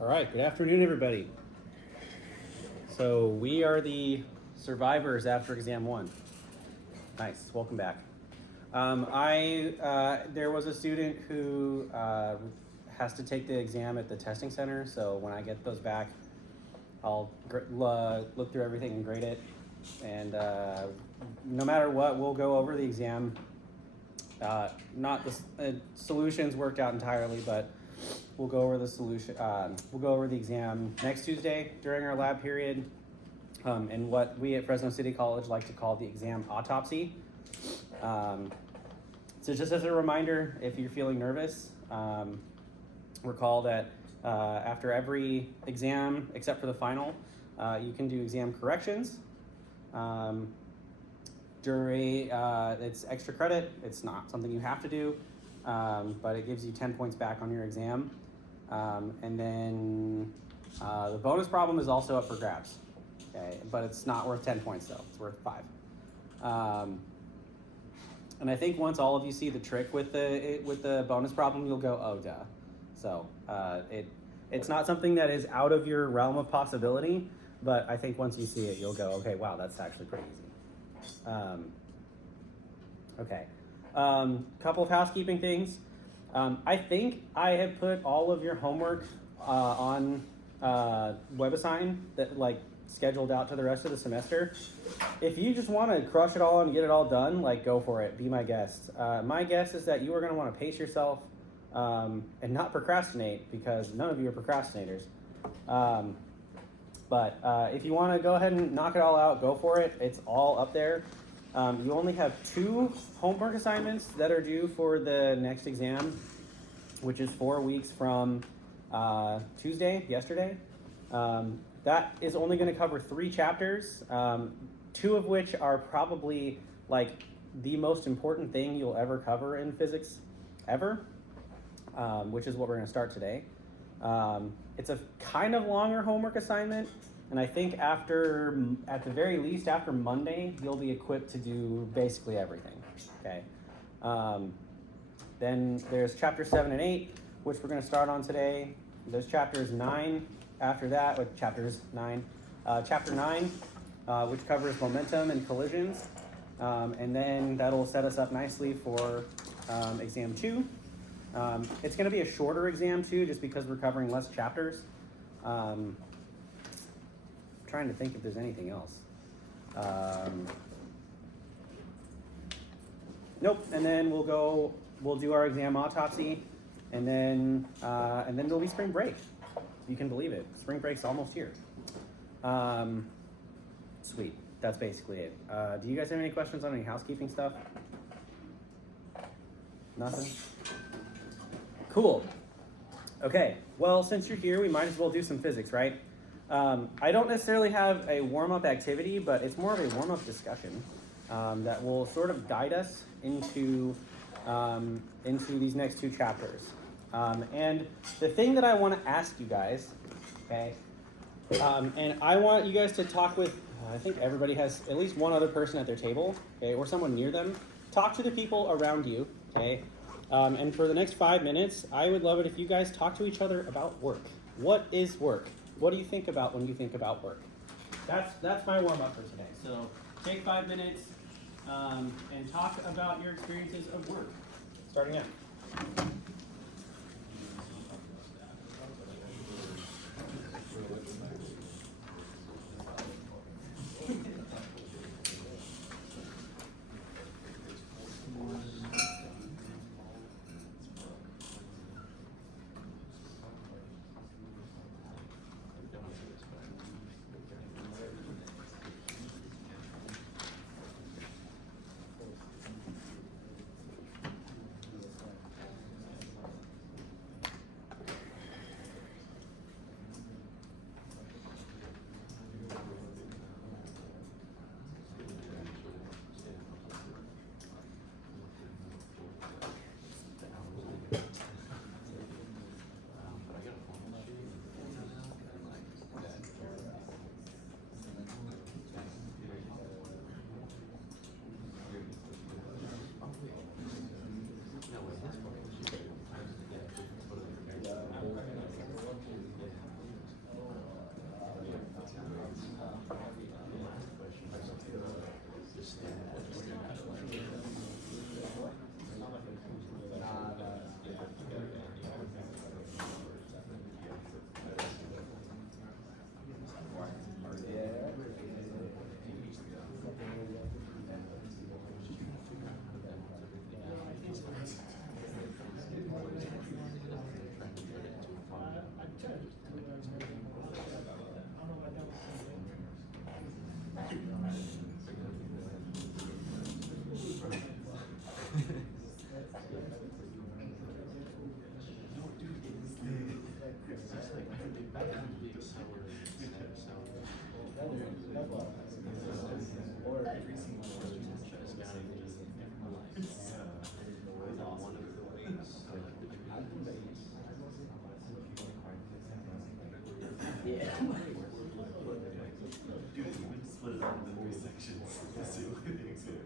All right, good afternoon, everybody. So we are the survivors after exam one. Nice, welcome back. There was a student who has to take the exam at the testing center, so when I get those back, I'll look through everything and grade it. And no matter what, we'll go over the exam. Not the solutions worked out entirely, but we'll go over the solution. We'll go over the exam next Tuesday during our lab period, and what we at Fresno City College like to call the exam autopsy. So just as a reminder, if you're feeling nervous, recall that after every exam, except for the final, you can do exam corrections. It's extra credit. It's not something you have to do, but it gives you 10 points back on your exam. And then the bonus problem is also up for grabs, okay? But it's not worth 10 points though, it's worth 5. And I think once all of you see the trick with the bonus problem, you'll go, oh duh. So it's not something that is out of your realm of possibility, but I think once you see it, you'll go, okay, wow, that's actually pretty easy. Okay, couple of housekeeping things. I think I have put all of your homework on WebAssign that like scheduled out to the rest of the semester. If you just want to crush it all and get it all done, like go for it, be my guest. My guess is that you are going to want to pace yourself and not procrastinate, because none of you are procrastinators. But if you want to go ahead and knock it all out, go for it. It's all up there. You only have 2 homework assignments that are due for the next exam, which is 4 weeks from Tuesday, yesterday. That is only going to cover 3 chapters, 2 of which are probably like the most important thing you'll ever cover in physics ever, which is what we're going to start today. It's a kind of longer homework assignment, and I think at the very least, after Monday, you'll be equipped to do basically everything, okay? Then there's chapter 7 and 8, which we're going to start on today. There's chapters 9 after that, with chapter 9, which covers momentum and collisions, and then that'll set us up nicely for exam 2. It's going to be a shorter exam too, just because we're covering less chapters. Trying to think if there's anything else. Nope. And then we'll do our exam autopsy, and then there'll be spring break. You can believe it. Spring break's almost here. Sweet. That's basically it. Do you guys have any questions on any housekeeping stuff? Nothing? Cool. Okay, well, since you're here, we might as well do some physics, right? I don't necessarily have a warm-up activity, but it's more of a warm-up discussion that will sort of guide us into these next 2 chapters. And the thing that I want to ask you guys, okay, and I want you guys to talk with, I think everybody has at least one other person at their table, okay, or someone near them. Talk to the people around you, okay? And for the next 5 minutes, I would love it if you guys talk to each other about work. What is work? What do you think about when you think about work? That's my warm-up for today. So take 5 minutes and talk about your experiences of work. Starting out. Yeah. Split it up into 3 sections. Let's see what the exhibit.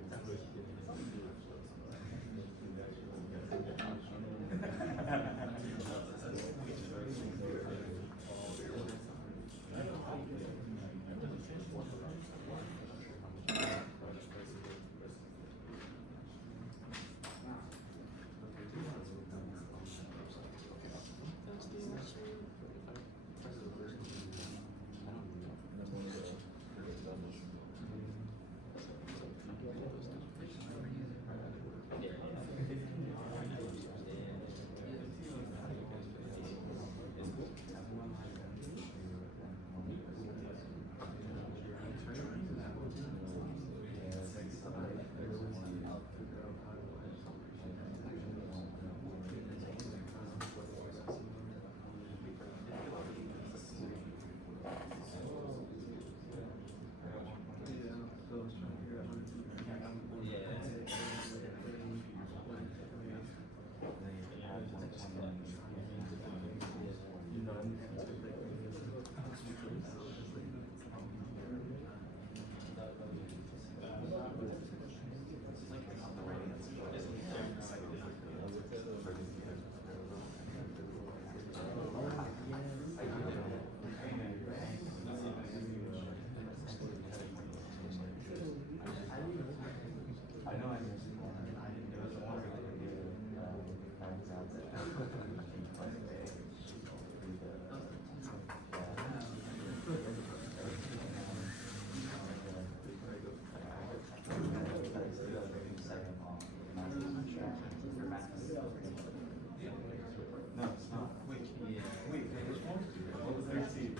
No, it's not. Wait, which one? What was their seat?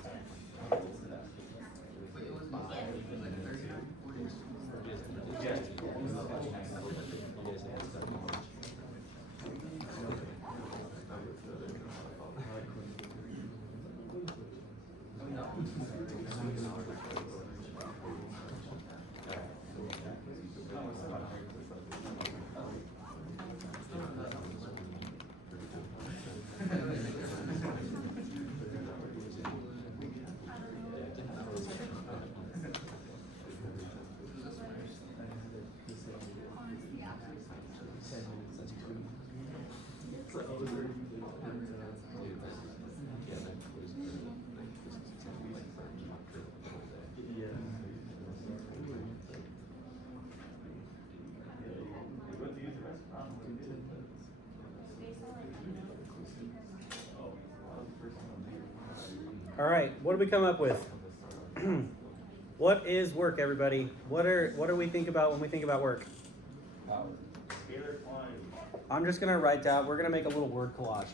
All right, what did we come up with? What is work, everybody? What do we think about when we think about work? Scalar quantity. I'm just gonna write down. We're gonna make a little word collage.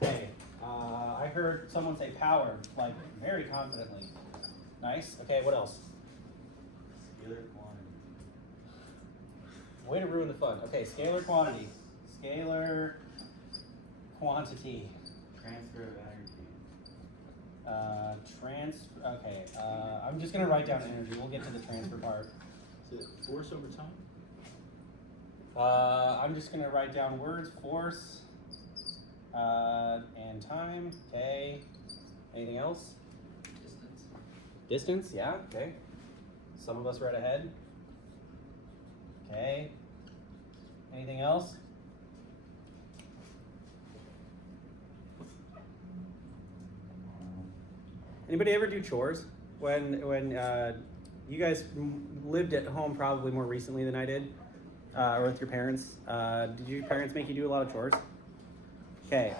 Okay. I heard someone say power, like very confidently. Nice. Okay. What else? Scalar quantity. Way to ruin the fun. Okay. Scalar quantity. Scalar quantity. Transfer of energy. Okay. I'm just gonna write down energy. We'll get to the transfer part. Is it force over time? I'm just gonna write down words, force, and time. Okay. Anything else? Distance. Distance, yeah, okay. Some of us read ahead. Okay. Anything else? Anybody ever do chores? When you guys lived at home probably more recently than I did, or with your parents, did your parents make you do a lot of chores? Okay,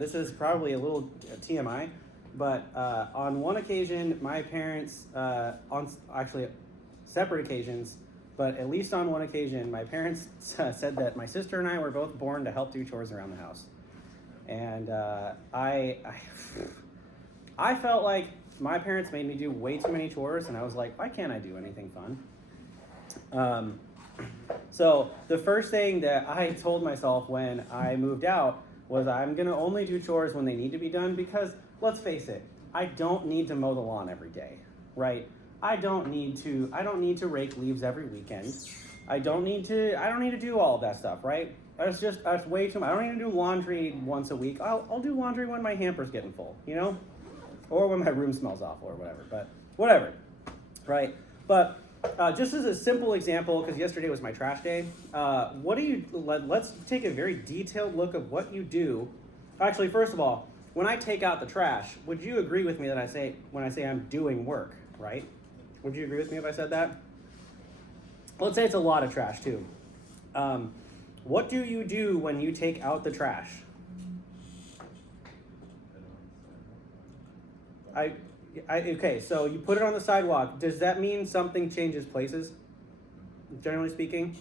this is probably a little TMI, but on one occasion, my parents, on actually separate occasions, but at least on one occasion, my parents said that my sister and I were both born to help do chores around the house. And I felt like my parents made me do way too many chores, and I was like, why can't I do anything fun? So the first thing that I told myself when I moved out was I'm gonna only do chores when they need to be done, because let's face it, I don't need to mow the lawn every day, right? I don't need to rake leaves every weekend. I don't need to do all of that stuff, right? That's way too much. I don't need to do laundry once a week. I'll do laundry when my hamper's getting full, you know? Or when my room smells awful or whatever, but whatever, right? But just as a simple example, because yesterday was my trash day, let's take a very detailed look of what you do. Actually, first of all, when I take out the trash, would you agree with me that when I say I'm doing work, right? Would you agree with me if I said that? Let's say it's a lot of trash too. What do you do when you take out the trash? Okay, so you put it on the sidewalk. Does that mean something changes places, generally speaking?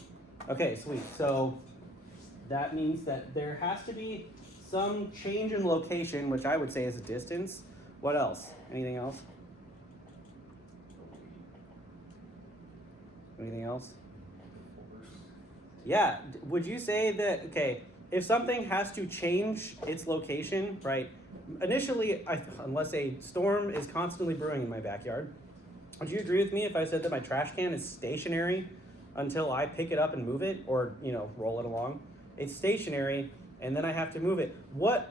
Okay, sweet. So that means that there has to be some change in location, which I would say is a distance. What else? Anything else? Anything else? Yeah, would you say that, okay, if something has to change its location, right? Initially, unless a storm is constantly brewing in my backyard, would you agree with me if I said that my trash can is stationary until I pick it up and move it, or roll it along? It's stationary, and then I have to move it. What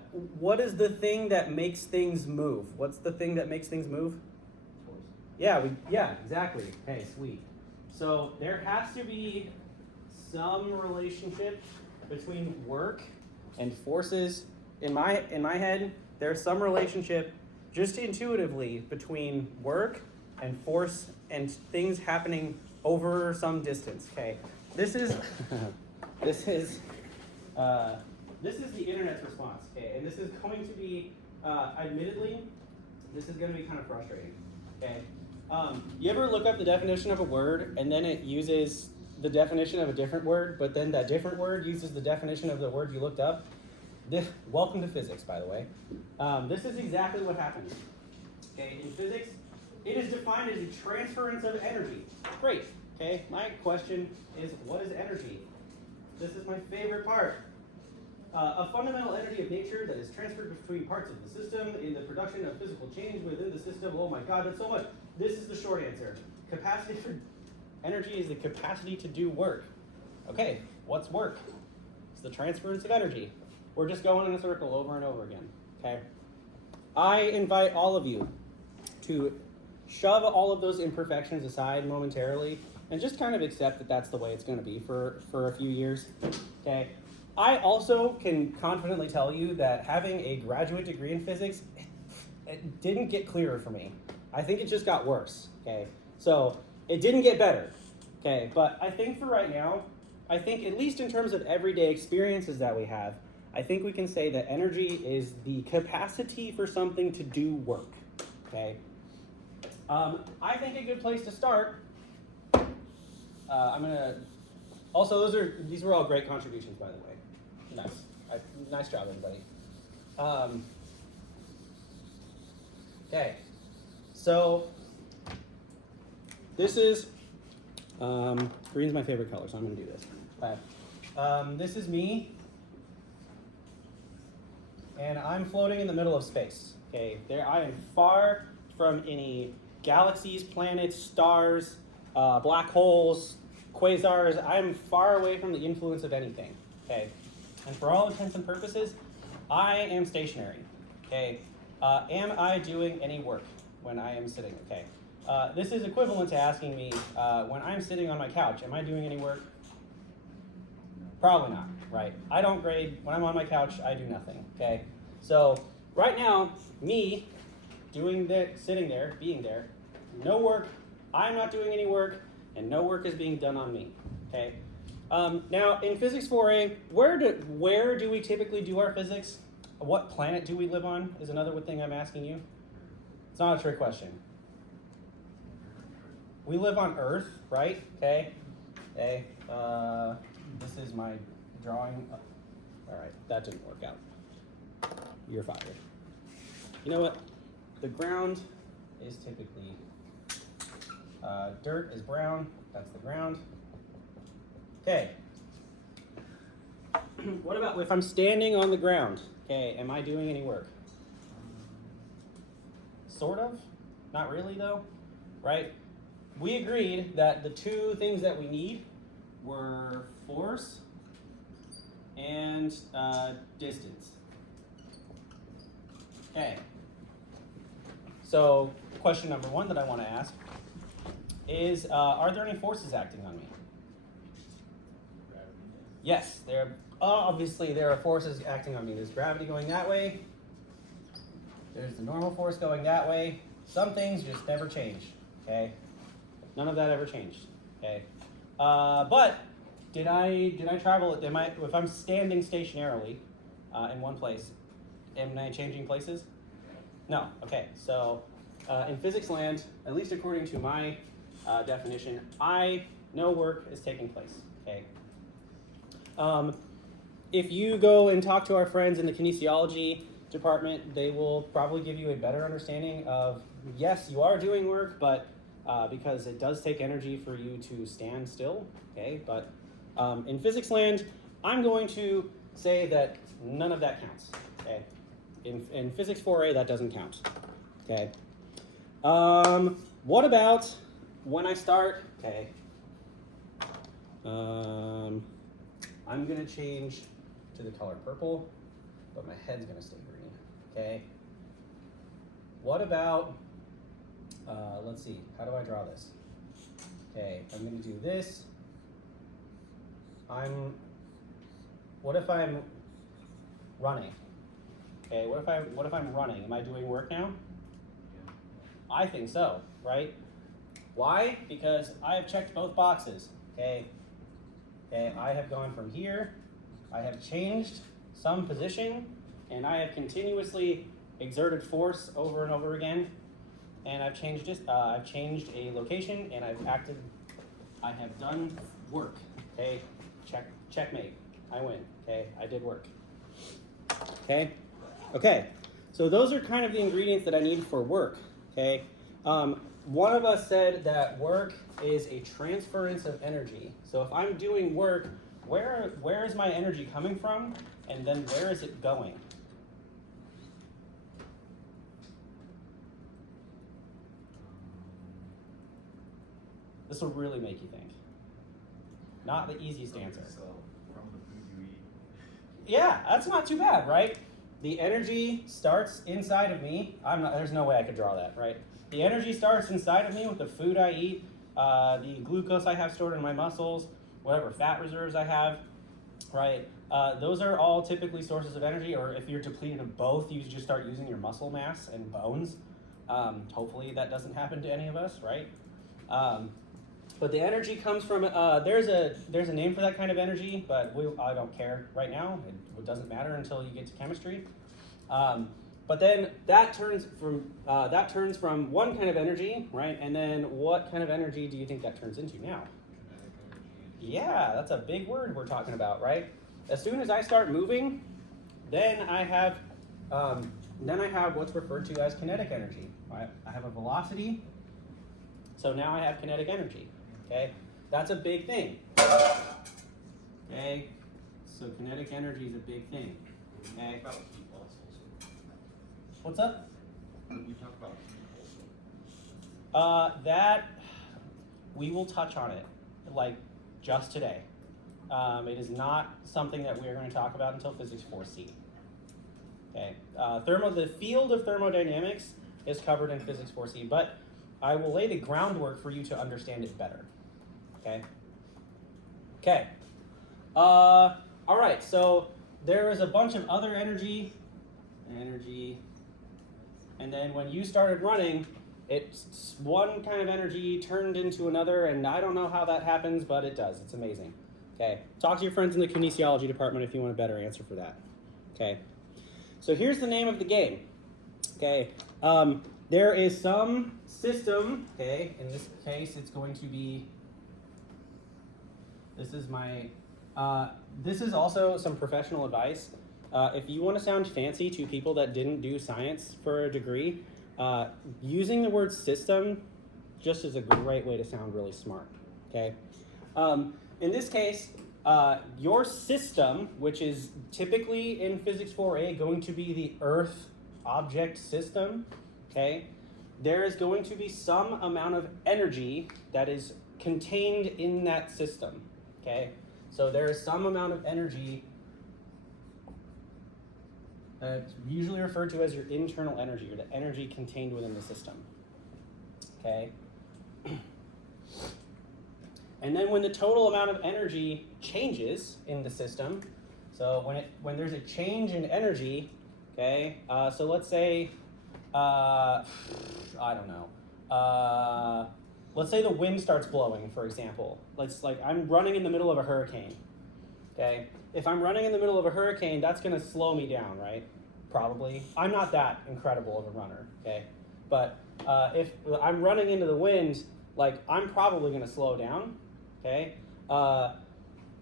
is the thing that makes things move? What's the thing that makes things move? Yeah, exactly. Hey, sweet. So there has to be some relationship between work and forces. In my head, there's some relationship just intuitively between work and force and things happening over some distance. Okay, this is the internet's response. Okay, and this is going to be admittedly, this is going to be kind of frustrating. Okay, you ever look up the definition of a word and then it uses the definition of a different word, but then that different word uses the definition of the word you looked up? Welcome to physics, by the way. This is exactly what happens. Okay, in physics, it is defined as a transference of energy. Great. Okay, my question is, what is energy? This is my favorite part. A fundamental energy of nature that is transferred between parts of the system in the production of physical change within the system. Oh my God, that's so much. This is the short answer. Capacity for energy is the capacity to do work. Okay, what's work? It's the transference of energy. We're just going in a circle over and over again, okay? I invite all of you to shove all of those imperfections aside momentarily and just kind of accept that that's the way it's going to be for a few years, okay? I also can confidently tell you that having a graduate degree in physics, it didn't get clearer for me. I think it just got worse, okay? So it didn't get better, okay? But I think for right now, I think at least in terms of everyday experiences that we have, I think we can say that energy is the capacity for something to do work, okay? I think a good place to start, these were all great contributions, by the way. Nice job, everybody. Okay, so this is, green's my favorite color, so I'm gonna do this. Okay. This is me. And I'm floating in the middle of space. Okay, I am far from any galaxies, planets, stars, black holes, quasars. I am far away from the influence of anything. Okay, and for all intents and purposes, I am stationary. Okay, am I doing any work when I am sitting? Okay, this is equivalent to asking me when I'm sitting on my couch, am I doing any work? Probably not, right? I don't grade. When I'm on my couch, I do nothing, okay? So right now, me sitting there, being there, no work, I'm not doing any work, and no work is being done on me, okay? Now, in Physics 4A, where do we typically do our physics? What planet do we live on is another thing I'm asking you. It's not a trick question. We live on Earth, right? Okay. Okay. This is my drawing. All right, that didn't work out. You're fired. You know what? The ground is typically, dirt is brown. That's the ground. Okay. What about if I'm standing on the ground? Okay, am I doing any work? Sort of. Not really, though, right? we agreed that the two things that we need were force and distance. Okay. So question number one that I want to ask is, are there any forces acting on me? Yes, obviously there are forces acting on me. There's gravity going that way. There's the normal force going that way. Some things just never change, okay? None of that ever changed, okay? But did I travel, if I'm standing stationarily in one place, am I changing places? No, okay, so in physics land, at least according to my definition, no work is taking place, okay? If you go and talk to our friends in the kinesiology department, they will probably give you a better understanding of, yes, you are doing work, but because it does take energy for you to stand still, okay? But in physics land, I'm going to say that none of that counts, okay? In physics 4A, that doesn't count, okay? What about when I start, okay? I'm gonna change to the color purple, but my head's gonna stay green, okay? What about, let's see, how do I draw this? Okay, I'm gonna do this. What if I'm running? Okay, what if I'm running? Am I doing work now? I think so, right? Why? Because I have checked both boxes, okay? Okay, I have gone from here, I have changed some position, and I have continuously exerted force over and over again, and I've changed a location, and I have done work, okay? Checkmate, I win, okay? I did work, okay? Okay, so those are kind of the ingredients that I need for work, okay? One of us said that work is a transference of energy. So if I'm doing work, where is my energy coming from, and then where is it going? This will really make you think. Not the easiest answer. So, from the food you eat. Yeah, that's not too bad, right? The energy starts inside of me. There's no way I could draw that, right? The energy starts inside of me with the food I eat, the glucose I have stored in my muscles, whatever fat reserves I have, right? Those are all typically sources of energy, or if you're depleted of both, you just start using your muscle mass and bones. Hopefully that doesn't happen to any of us, right? But the energy comes from, there's a name for that kind of energy, but I don't care right now. It doesn't matter until you get to chemistry. But then that turns from one kind of energy, right? And then what kind of energy do you think that turns into now? Yeah, that's a big word we're talking about, right? As soon as I start moving, then I have what's referred to as kinetic energy. Right? I have a velocity, so now I have kinetic energy. Okay, that's a big thing. Okay, so kinetic energy is a big thing. Okay. What's up? We talk about heat also. That we will touch on it, like just today. It is not something that we are going to talk about until Physics 4C. Okay, the field of thermodynamics is covered in Physics 4C, but I will lay the groundwork for you to understand it better. Okay. Okay. All right. So there is a bunch of other energy, and then when you started running, it's one kind of energy turned into another, and I don't know how that happens, but it does. It's amazing. Okay. Talk to your friends in the kinesiology department if you want a better answer for that. Okay. So here's the name of the game. Okay. There is some system. Okay. In this case, it's going to be. This is also some professional advice. If you want to sound fancy to people that didn't do science for a degree, using the word system just is a great way to sound really smart, okay? In this case, your system, which is typically in Physics 4A going to be the Earth object system, okay? there is going to be some amount of energy that is contained in that system, okay? So there is some amount of energy usually referred to as your internal energy, or the energy contained within the system, okay? And then when the total amount of energy changes in the system, so when there's a change in energy, okay, so let's say, I don't know, let's say the wind starts blowing, for example. I'm running in the middle of a hurricane, okay? If I'm running in the middle of a hurricane, that's gonna slow me down, right? Probably. I'm not that incredible of a runner, okay? But if I'm running into the wind, I'm probably gonna slow down, okay?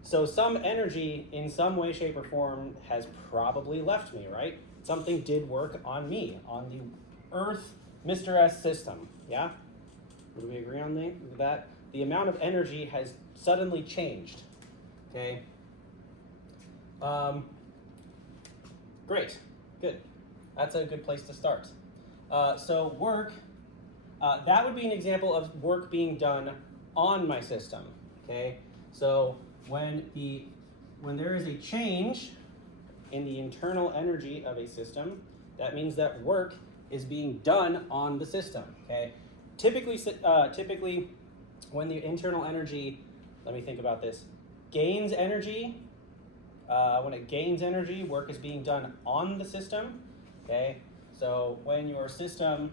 So some energy in some way, shape, or form has probably left me, right? Something did work on me, on the Earth Mr. S system, yeah? Would we agree on that? The amount of energy has suddenly changed, okay? Great, good. That's a good place to start. So work, that would be an example of work being done on my system, okay? So when there is a change in the internal energy of a system, that means that work is being done on the system, okay? Typically, when the internal energy, let me think about this, gains energy, when it gains energy, work is being done on the system, okay? So when your system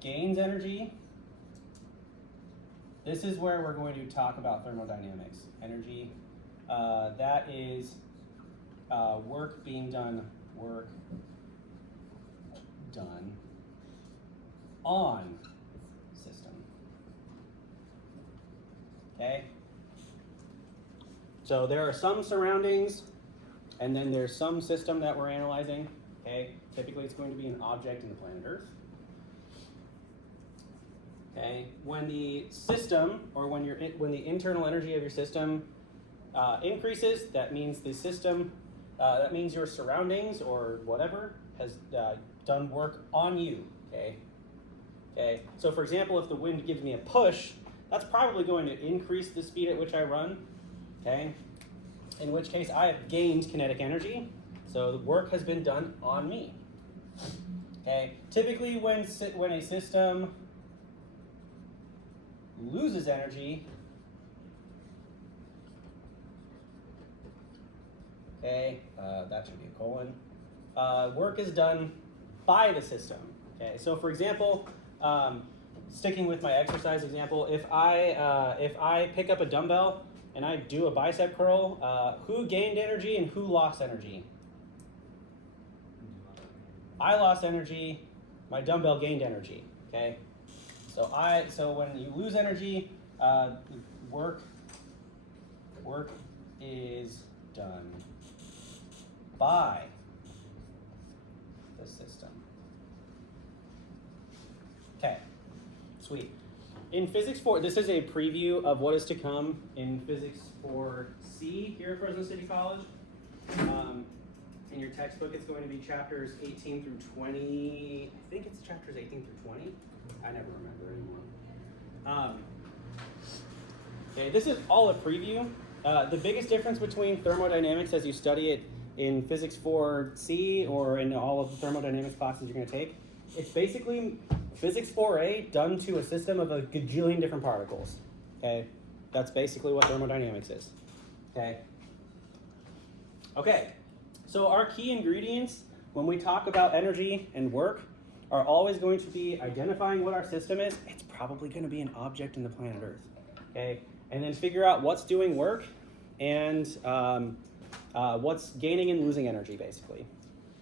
gains energy, this is where we're going to talk about thermodynamics. Energy, that is work being done, on system. Okay? So there are some surroundings, and then there's some system that we're analyzing. Okay? Typically it's going to be an object in the planet Earth. Okay? When the system, or when the internal energy of your system increases, that means the system, that means your surroundings or whatever has done work on you. Okay? Okay? So for example, if the wind gives me a push, that's probably going to increase the speed at which I run. Okay? In which case I have gained kinetic energy, so the work has been done on me. Okay? Typically when a system loses energy, okay, that should be a colon, work is done by the system. Okay, so for example, sticking with my exercise example, if I pick up a dumbbell and I do a bicep curl, who gained energy and who lost energy? I lost energy, my dumbbell gained energy, okay? So when you lose energy, work is done by the system. Okay, sweet. In Physics 4, this is a preview of what is to come in Physics 4C here at Fresno City College. In your textbook, it's going to be chapters 18 through 20. I think it's chapters 18 through 20. I never remember anymore. Okay, this is all a preview. The biggest difference between thermodynamics as you study it in Physics 4C or in all of the thermodynamics classes you're going to take, it's basically Physics 4A done to a system of a gajillion different particles. Okay, that's basically what thermodynamics is. Okay. Okay. So our key ingredients when we talk about energy and work are always going to be identifying what our system is. It's probably going to be an object in the planet Earth. Okay, and then figure out what's doing work and what's gaining and losing energy, basically.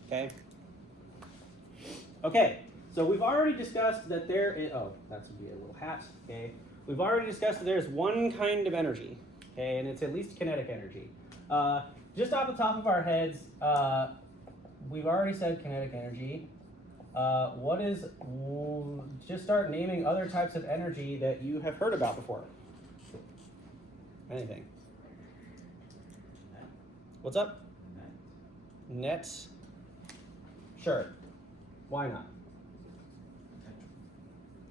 Okay. Okay. So we've already discussed that there is. Oh, that should be a little hat. Okay. We've already discussed that there's one kind of energy. Okay, and it's at least kinetic energy. Just off the top of our heads, we've already said kinetic energy. Just start naming other types of energy that you have heard about before. Anything? What's up? Net. Sure. Why not?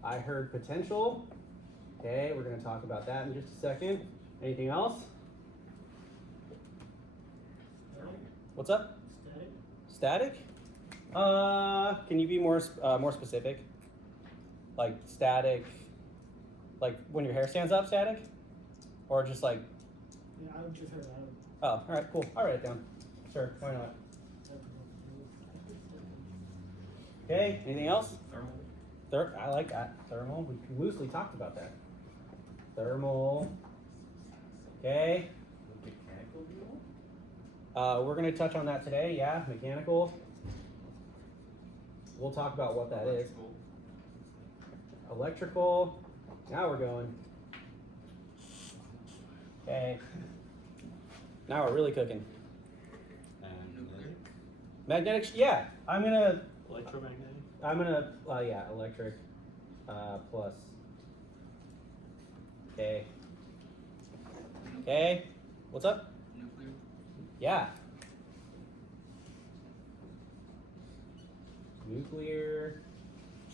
I heard potential. Okay, we're going to talk about that in just a second. Anything else? What's up? Static. Static? Can you be more specific? Like static, like when your hair stands up, static? Or just like, Yeah, I just heard that. oh, all right, cool. I'll write it down. Sure, why not? Okay, anything else? Thermal. I like that. Thermal, we loosely talked about that. Thermal. Okay. Mechanical deal? We're going to touch on that today, yeah, mechanical. We'll talk about what that is. Electrical. Now we're going. Okay. Now we're really cooking. Nuclear. Magnetics, yeah. Electromagnetic? Yeah, electric, plus. Okay. Okay. What's up? Nuclear? Yeah. Nuclear,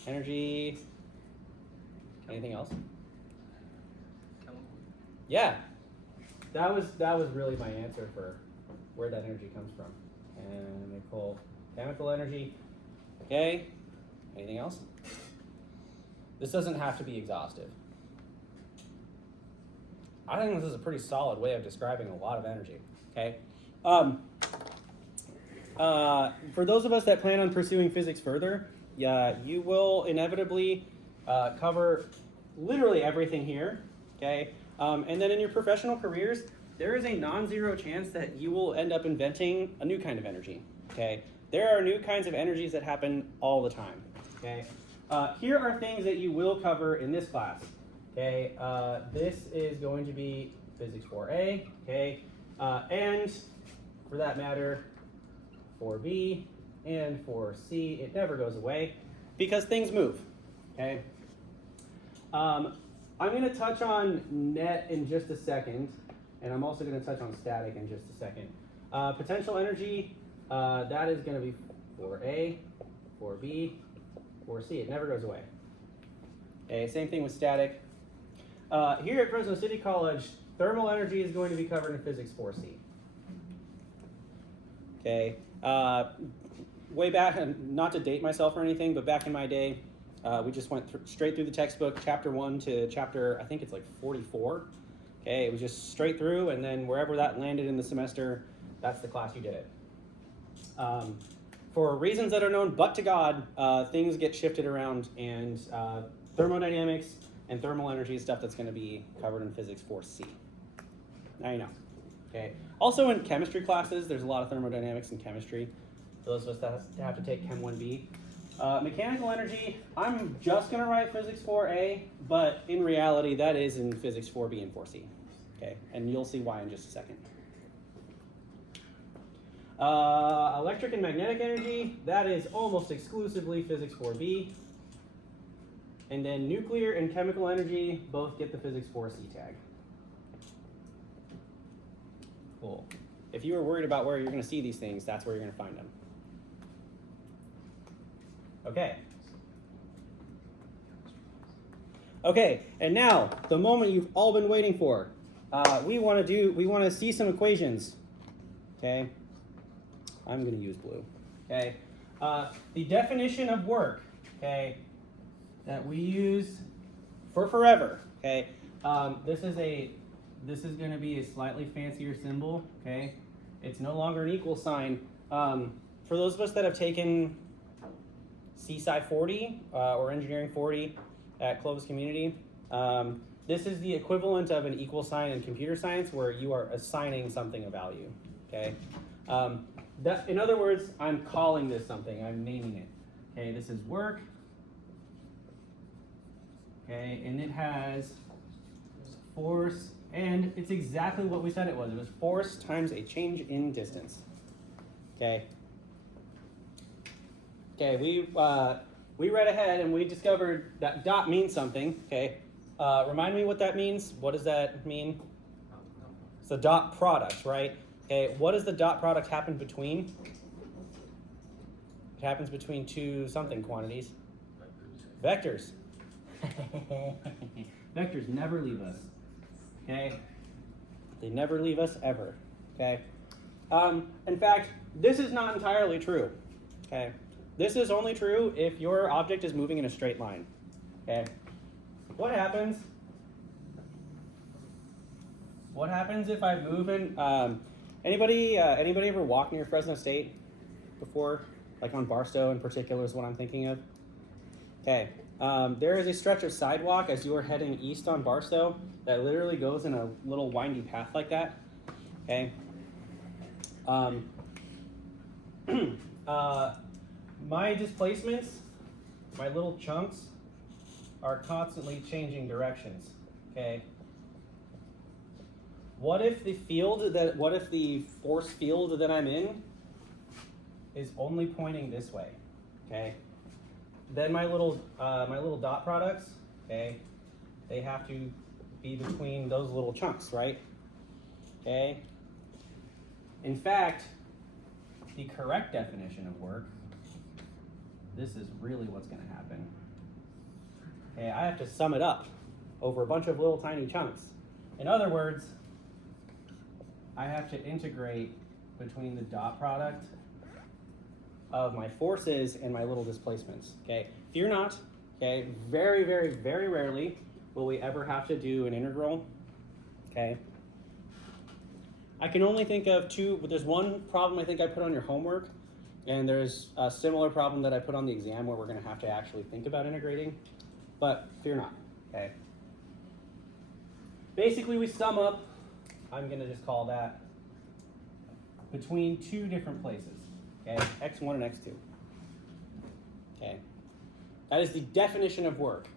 energy. Anything else? Chemical? Yeah. That was really my answer for where that energy comes from. Chemical energy. Okay. Anything else? This doesn't have to be exhaustive. I think this is a pretty solid way of describing a lot of energy. Okay. For those of us that plan on pursuing physics further, yeah, you will inevitably cover literally everything here. Okay. And then in your professional careers, there is a non-zero chance that you will end up inventing a new kind of energy. Okay. There are new kinds of energies that happen all the time. Okay. Here are things that you will cover in this class. Okay. This is going to be physics 4A. Okay. And for that matter, 4B and 4C. It never goes away because things move. Okay. I'm going to touch on net in just a second, and I'm also going to touch on static in just a second. Potential energy, that is going to be 4A, 4B, 4C. It never goes away. Okay, same thing with static. Here at Fresno City College, thermal energy is going to be covered in physics 4C. Okay, way back, and not to date myself or anything, but back in my day, we just went straight through the textbook, chapter 1 to chapter, I think it's like 44. Okay, it was just straight through, and then wherever that landed in the semester, that's the class you did it. For reasons that are known but to God, things get shifted around, and thermodynamics and thermal energy is stuff that's going to be covered in physics 4C. Now you know. Okay. Also in chemistry classes, there's a lot of thermodynamics in chemistry. For those of us that have to take Chem 1B. Mechanical energy, I'm just going to write physics 4A, but in reality, that is in physics 4B and 4C. Okay, and you'll see why in just a second. Electric and magnetic energy, that is almost exclusively physics 4B. And then nuclear and chemical energy both get the physics 4C tag. Cool. If you were worried about where you're going to see these things, that's where you're going to find them. Okay. Okay, and now the moment you've all been waiting for. We want to see some equations. Okay. I'm going to use blue. Okay. The definition of work. Okay. That we use for forever. Okay. This is going to be a slightly fancier symbol. Okay. It's no longer an equal sign. For those of us that have taken CSci 40 or Engineering 40 at Clovis Community, this is the equivalent of an equal sign in computer science where you are assigning something a value. Okay. In other words, I'm calling this something. I'm naming it. Okay. This is work. Okay, and it has force, and it's exactly what we said it was. It was force times a change in distance. Okay. Okay, we read ahead and we discovered that dot means something. Okay, remind me what that means. What does that mean? It's the dot product, right? Okay, what does the dot product happen between? It happens between two something quantities. Vectors. Vectors never leave us. Okay? They never leave us ever. Okay? In fact, this is not entirely true. Okay? This is only true if your object is moving in a straight line. Okay? What happens? What happens if I move in? Anybody ever walk near Fresno State before? Like on Barstow in particular is what I'm thinking of. Okay. There is a stretch of sidewalk as you are heading east on Barstow that literally goes in a little windy path like that. Okay. My displacements, my little chunks, are constantly changing directions. Okay. What if the force field that I'm in is only pointing this way? Okay. Then my little dot products, okay, they have to be between those little chunks, right? Okay. In fact, the correct definition of work, this is really what's going to happen. Okay, I have to sum it up over a bunch of little tiny chunks. In other words, I have to integrate between the dot product of my forces and my little displacements. Okay, fear not. Okay, very, very, very rarely will we ever have to do an integral. Okay, I can only think of two, but there's one problem I think I put on your homework, and there's a similar problem that I put on the exam where we're going to have to actually think about integrating. But fear not. Okay. Basically, we sum up. I'm going to just call that between two different places. Okay, x1 and x2. Okay, that is the definition of work.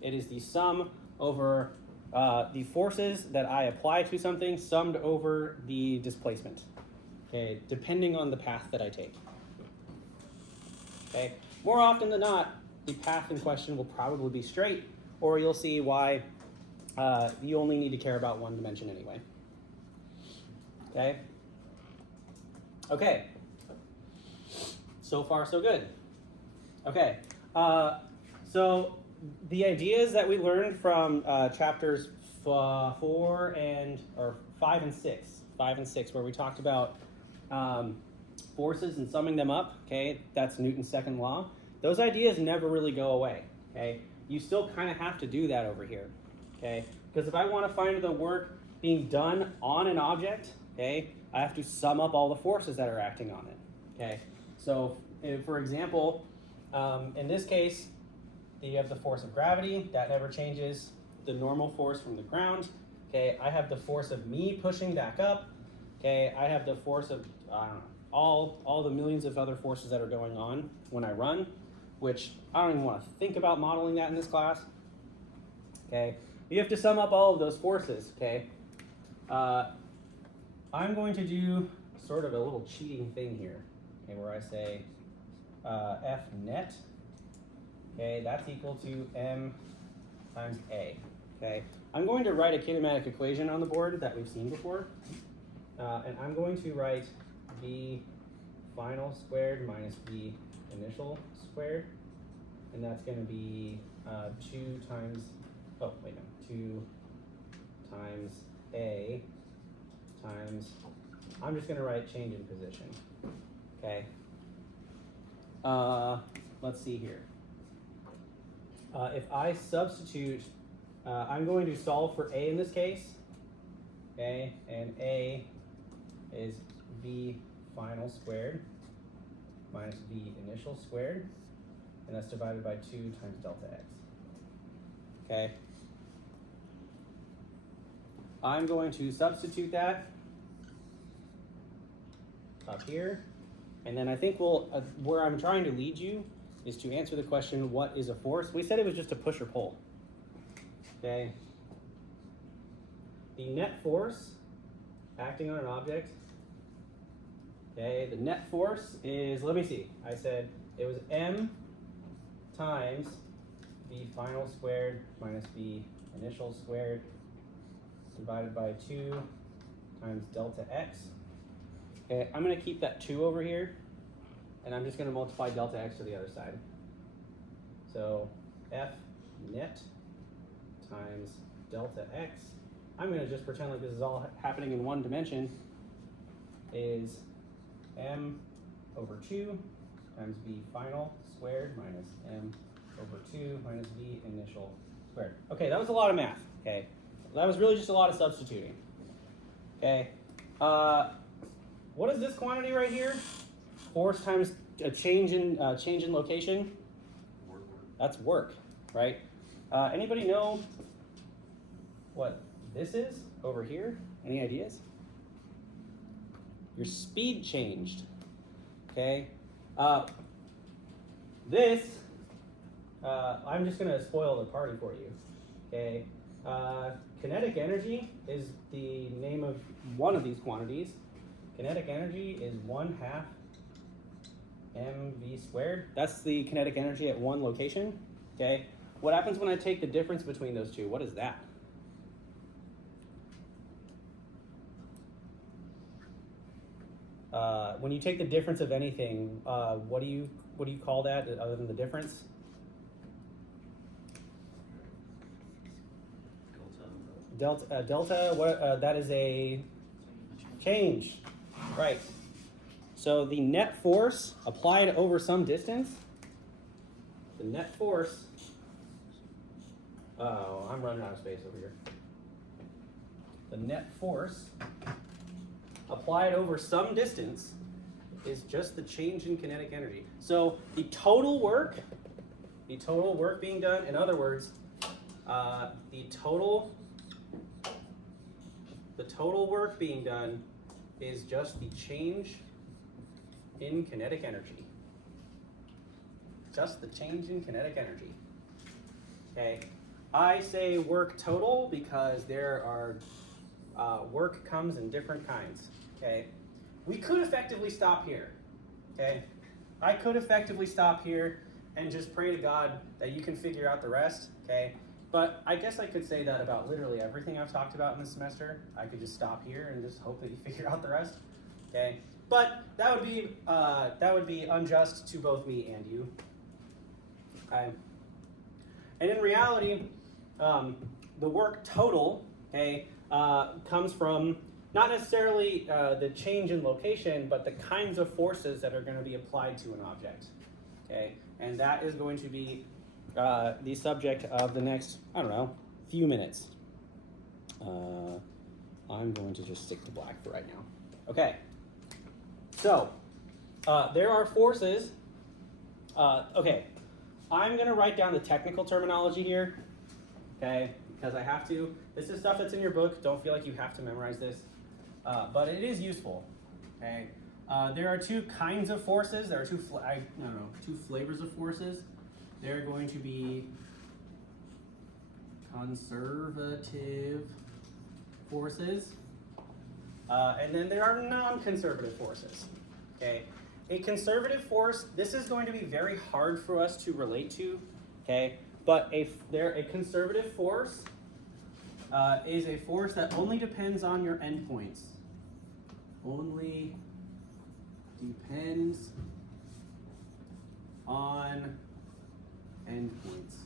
It is the sum over the forces that I apply to something summed over the displacement. Okay, depending on the path that I take. Okay, more often than not, the path in question will probably be straight, or you'll see why you only need to care about one dimension anyway. Okay. Okay. So far, so good. Okay. So the ideas that we learned from chapters 5 and 6, where we talked about forces and summing them up. Okay, that's Newton's second law. Those ideas never really go away. Okay, you still kind of have to do that over here. Okay, because if I want to find the work being done on an object, okay, I have to sum up all the forces that are acting on it. Okay, so for example, in this case, you have the force of gravity that never changes. The normal force from the ground. Okay, I have the force of me pushing back up. Okay, I have the force of I don't know, all the millions of other forces that are going on when I run, which I don't even want to think about modeling that in this class. Okay, you have to sum up all of those forces. Okay, I'm going to do sort of a little cheating thing here. Okay, where I say F net. Okay, that's equal to m times a. Okay, I'm going to write a kinematic equation on the board that we've seen before, and I'm going to write v final squared minus v initial squared, and that's going to be 2 times, 2 times a times, I'm just going to write change in position. Okay. Let's see here. If I substitute, I'm going to solve for a in this case, okay, and a is v final squared minus v initial squared, and that's divided by 2 times delta x. Okay. I'm going to substitute that up here, and then I think where I'm trying to lead you is to answer the question, what is a force? We said it was just a push or pull. Okay. The net force acting on an object. Okay, the net force is, let me see, I said it was m times v final squared minus v initial squared divided by 2 times delta x. Okay, I'm going to keep that 2 over here. and I'm just going to multiply delta x to the other side. So F net times delta x, I'm going to just pretend like this is all happening in one dimension, is m over 2 times v final squared minus m over 2 minus v initial squared. Okay, that was a lot of math. Okay, that was really just a lot of substituting. Okay, what is this quantity right here? Force times a change in location. That's work, right? Anybody know what this is over here? Any ideas? Your speed changed. Okay. This, I'm just gonna spoil the party for you. Okay. Kinetic energy is the name of one of these quantities. Kinetic energy is 1/2 mv squared. That's the kinetic energy at one location. Okay. What happens when I take the difference between those two? What is that? When you take the difference of anything, what do you call that other than the difference? Delta. What? That is a change, right? So the net force applied over some distance. The net force. Oh, I'm running out of space over here. The net force applied over some distance is just the change in kinetic energy. So the total work being done, in other words, the total work being done is just the change in kinetic energy. Just the change in kinetic energy. Okay, I say work total because there are work comes in different kinds. Okay, we could effectively stop here. Okay, I could effectively stop here and just pray to God that you can figure out the rest. Okay, but I guess I could say that about literally everything I've talked about in this semester. I could just stop here and just hope that you figure out the rest. Okay, but that would be unjust to both me and you. Okay, and in reality, the work total, okay, comes from not necessarily the change in location, but the kinds of forces that are going to be applied to an object. Okay, and that is going to be the subject of the next, I don't know, few minutes. I'm going to just stick to black for right now. Okay, so there are forces. Okay, I'm going to write down the technical terminology here, okay, because I have to. This is stuff that's in your book. Don't feel like you have to memorize this, but it is useful. Okay, there are two kinds of forces. There are two flavors of forces. They're going to be conservative forces, and then there are non-conservative forces. Okay, a conservative force. This is going to be very hard for us to relate to. Okay, but a conservative force is a force that only depends on your endpoints. Only depends on endpoints.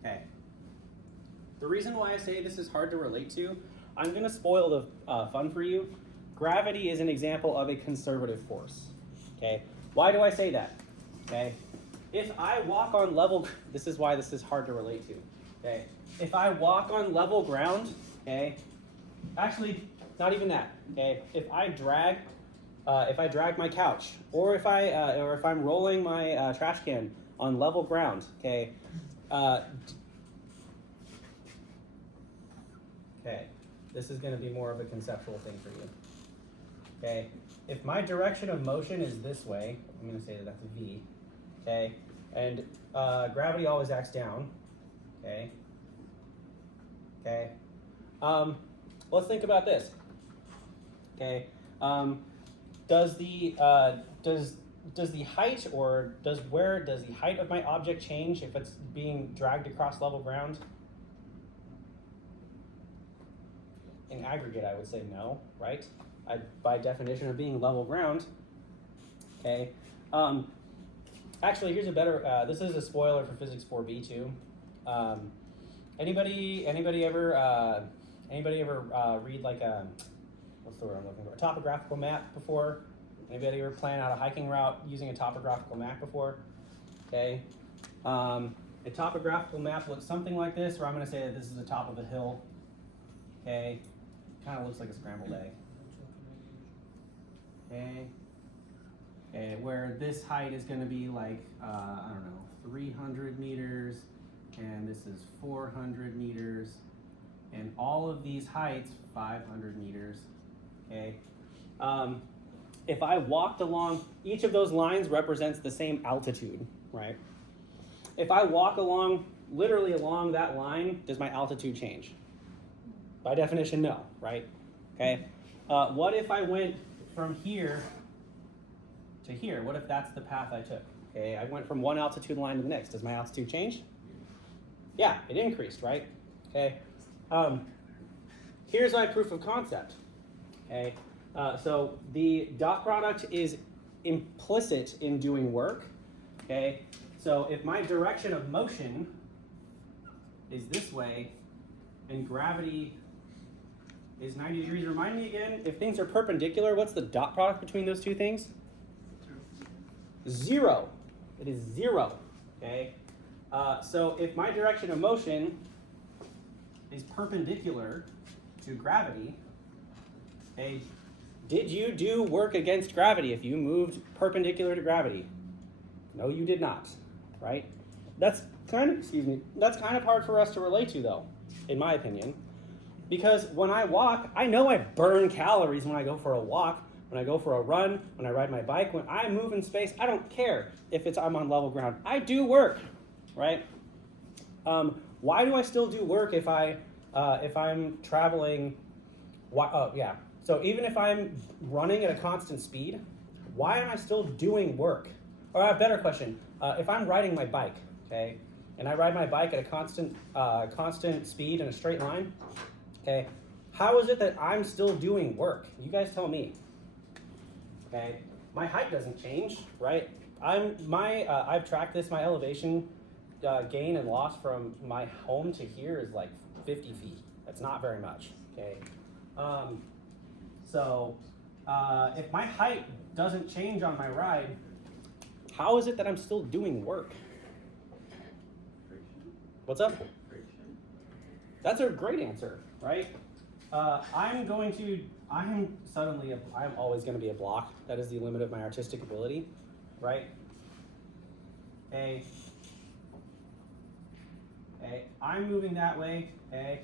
Okay. The reason why I say this is hard to relate to, I'm going to spoil the fun for you. Gravity is an example of a conservative force. Okay. Why do I say that? Okay. If I walk on level, this is why this is hard to relate to. Okay. If I walk on level ground, okay. Actually, not even that. Okay. If I drag my couch, or if I'm rolling my trash can on level ground, okay. Okay. This is going to be more of a conceptual thing for you. Okay. If my direction of motion is this way, I'm going to say that that's a V. Okay. And gravity always acts down. Okay. Okay. Let's think about this. Okay. Does the height does the height of my object change if it's being dragged across level ground? In aggregate, I would say no, right? by definition of being level ground. Okay. Actually, here's a better. This is a spoiler for Physics 4B too. Anybody ever read like a what's the word I'm looking for? A topographical map before? Anybody ever plan out a hiking route using a topographical map before? Okay. A topographical map looks something like this, where I'm going to say that this is the top of a hill. Okay. Kind of looks like a scrambled egg. Okay. Okay, where this height is going to be like, I don't know, 300 meters, and this is 400 meters, and all of these heights, 500 meters, okay? If I walked along, each of those lines represents the same altitude, right? If I walk along, literally along that line, does my altitude change? By definition, no, right? Okay. What if I went from here to here? What if that's the path I took? Okay, I went from one altitude line to the next. Does my altitude change? Yeah, it increased, right? Okay. Here's my proof of concept. Okay. So the dot product is implicit in doing work. Okay. So if my direction of motion is this way and gravity is 90 degrees, remind me again, if things are perpendicular, what's the dot product between those two things? 0. It is 0. Okay. So if my direction of motion is perpendicular to gravity, okay, did you do work against gravity if you moved perpendicular to gravity? No, you did not, right? That's kind of hard for us to relate to though, in my opinion, because when I walk, I know I burn calories when I go for a walk, when I go for a run, when I ride my bike, when I move in space. I don't care if I'm on level ground. I do work, right? Why do I still do work if I'm traveling? So even if I'm running at a constant speed, why am I still doing work? Or a better question, if I'm riding my bike, okay, and I ride my bike at a constant speed in a straight line, okay, how is it that I'm still doing work? You guys tell me. Okay, my height doesn't change, right? I've tracked this. My elevation gain and loss from my home to here is like 50 feet. That's not very much. Okay, if my height doesn't change on my ride, how is it that I'm still doing work? What's up? That's a great answer, right? I'm always going to be a block. That is the limit of my artistic ability, right? Okay. I'm moving that way. Okay.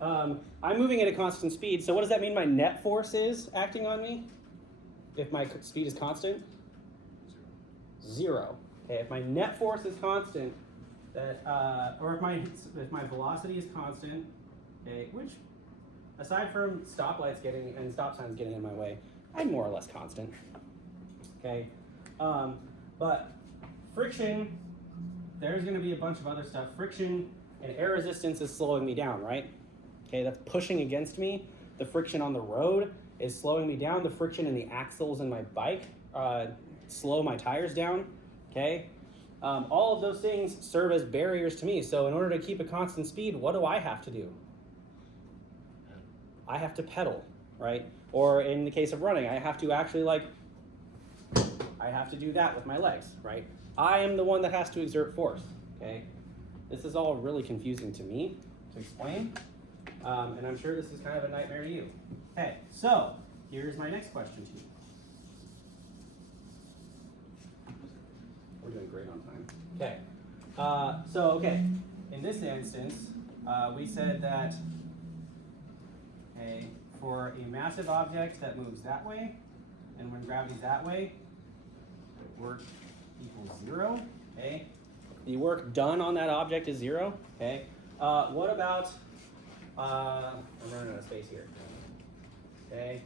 I'm moving at a constant speed. So what does that mean my net force is acting on me? If my speed is constant? 0. Okay. If my net force is constant, or if my velocity is constant, okay, which aside from stoplights and stop signs getting in my way, I'm more or less constant. Okay, but friction, there's going to be a bunch of other stuff. Friction and air resistance is slowing me down, right? Okay, that's pushing against me. The friction on the road is slowing me down. The friction in the axles in my bike slow my tires down. Okay, all of those things serve as barriers to me. So in order to keep a constant speed, what do I have to do? I have to pedal, right? Or in the case of running, I have to actually I have to do that with my legs, right? I am the one that has to exert force, okay? This is all really confusing to me to explain, and I'm sure this is kind of a nightmare to you. Okay, so here's my next question to you. We're doing great on time. Okay, in this instance, we said that for a massive object that moves that way, and when gravity's that way, work equals 0. Okay, the work done on that object is 0. Okay, what about? I'm running out of space here. Okay,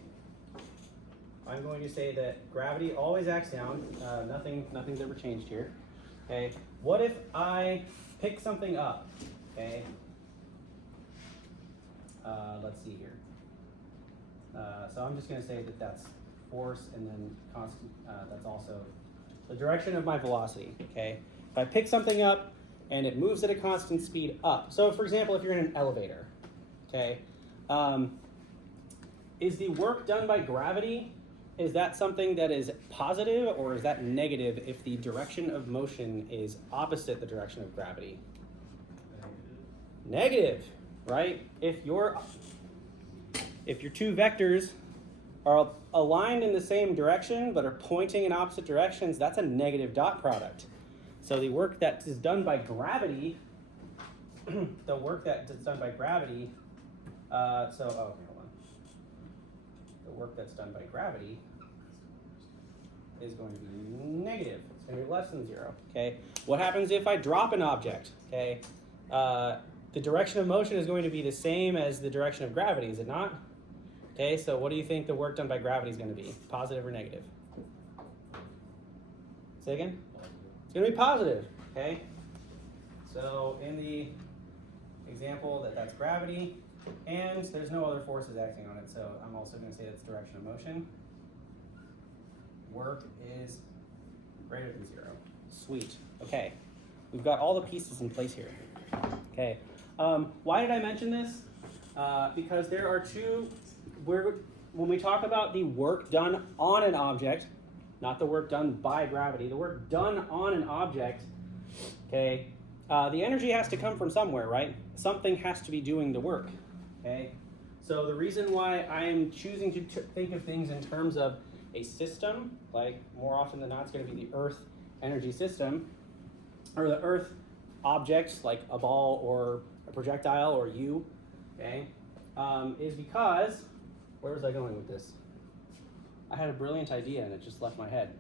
I'm going to say that gravity always acts down. Nothing's ever changed here. Okay, what if I pick something up? Okay, let's see here. So I'm just going to say that that's force and then constant, that's also the direction of my velocity, okay? If I pick something up and it moves at a constant speed up. So for example, if you're in an elevator, okay? Is the work done by gravity, is that something that is positive or is that negative if the direction of motion is opposite the direction of gravity? Negative, right? If your two vectors are aligned in the same direction but are pointing in opposite directions, that's a negative dot product. So the work that is done by gravity, the work that is done by gravity, okay, hold on. The work that's done by gravity is going to be negative. It's going to be less than 0, okay? What happens if I drop an object, okay? The direction of motion is going to be the same as the direction of gravity, is it not? Okay, so what do you think the work done by gravity is going to be? Positive or negative? Say again? It's going to be positive, okay? So in the example that's gravity, and there's no other forces acting on it, so I'm also going to say that's direction of motion. Work is greater than 0. Sweet. Okay, we've got all the pieces in place here. Okay, why did I mention this? Because there are two, when we talk about the work done on an object, not the work done by gravity, the work done on an object, okay, the energy has to come from somewhere, right? Something has to be doing the work, okay? So the reason why I'm choosing to think of things in terms of a system, like more often than not it's going to be the Earth energy system, or the Earth objects like a ball or a projectile or you, okay, is because, where was I going with this? I had a brilliant idea and it just left my head.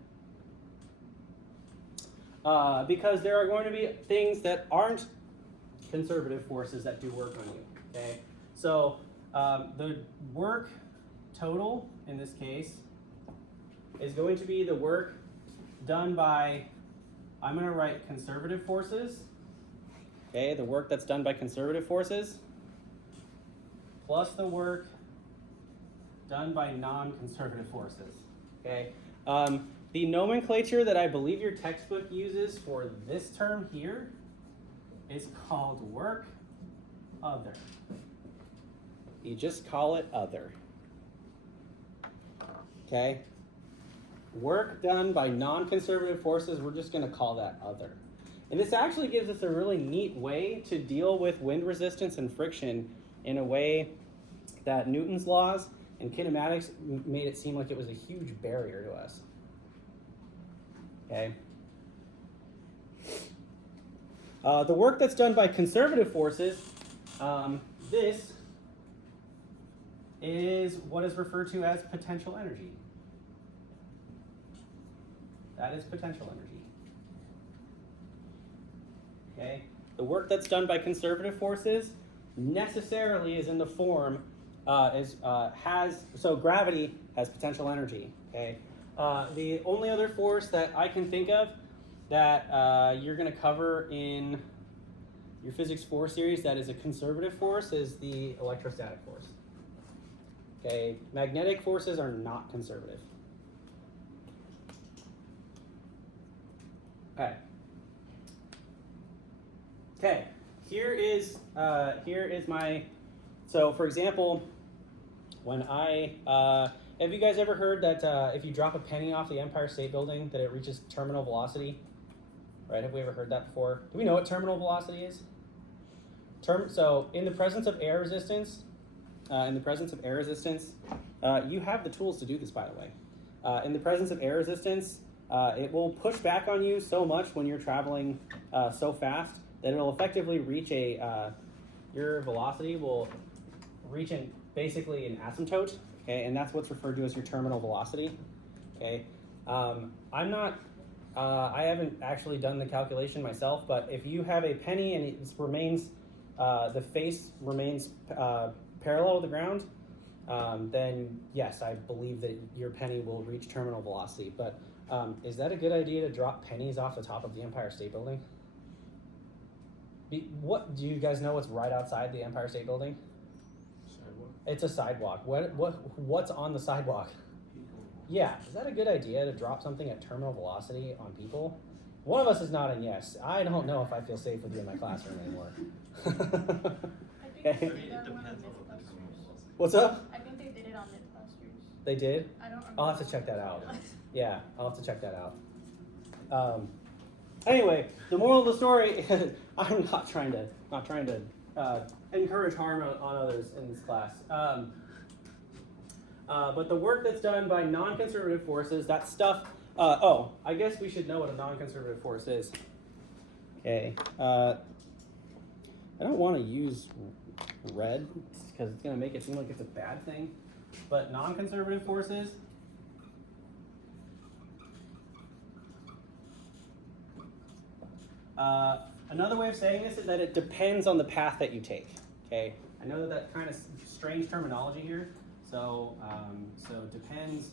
Because there are going to be things that aren't conservative forces that do work on you, okay? So the work total, in this case, is going to be the work done by, I'm going to write conservative forces, okay, the work that's done by conservative forces, plus the work done by non-conservative forces, okay? The nomenclature that I believe your textbook uses for this term here is called work other. You just call it other, okay? Work done by non-conservative forces, we're just going to call that other. And this actually gives us a really neat way to deal with wind resistance and friction in a way that Newton's laws and kinematics made it seem like it was a huge barrier to us. Okay. The work that's done by conservative forces, this is what is referred to as potential energy. That is potential energy. Okay? The work that's done by conservative forces necessarily is in the form, so gravity has potential energy, okay? The only other force that I can think of that you're going to cover in your Physics 4 series that is a conservative force is the electrostatic force. Okay, magnetic forces are not conservative. Okay, here is my, so for example, when have you guys ever heard that if you drop a penny off the Empire State Building that it reaches terminal velocity? Right, have we ever heard that before? Do we know what terminal velocity is? So in the presence of air resistance, you have the tools to do this, by the way. In the presence of air resistance, it will push back on you so much when you're traveling so fast that it'll effectively reach your velocity will reach basically an asymptote, okay, and that's what's referred to as your terminal velocity, okay. I haven't actually done the calculation myself, but if you have a penny and it remains, the face remains parallel with the ground, then yes, I believe that your penny will reach terminal velocity. But is that a good idea to drop pennies off the top of the Empire State Building? What do you guys know what's right outside the Empire State Building? Sidewalk? It's a sidewalk. What's on the sidewalk? Yeah, is that a good idea to drop something at terminal velocity on people? One of us is nodding yes. I don't know if I feel safe with you in my classroom anymore. I think Okay. they did that one on Mythbusters. What's up? I think they did it on Mythbusters. They did? I don't remember. I'll have to check that out. Yeah, I'll have to check that out. Anyway, the moral of the story is I'm not trying to encourage harm on others in this class. But the work that's done by non-conservative forces, that stuff. I guess we should know what a non-conservative force is. Okay. I don't want to use red because it's going to make it seem like it's a bad thing. But non-conservative forces. Another way of saying this is that it depends on the path that you take. Okay, I know that that's kind of strange terminology here. So depends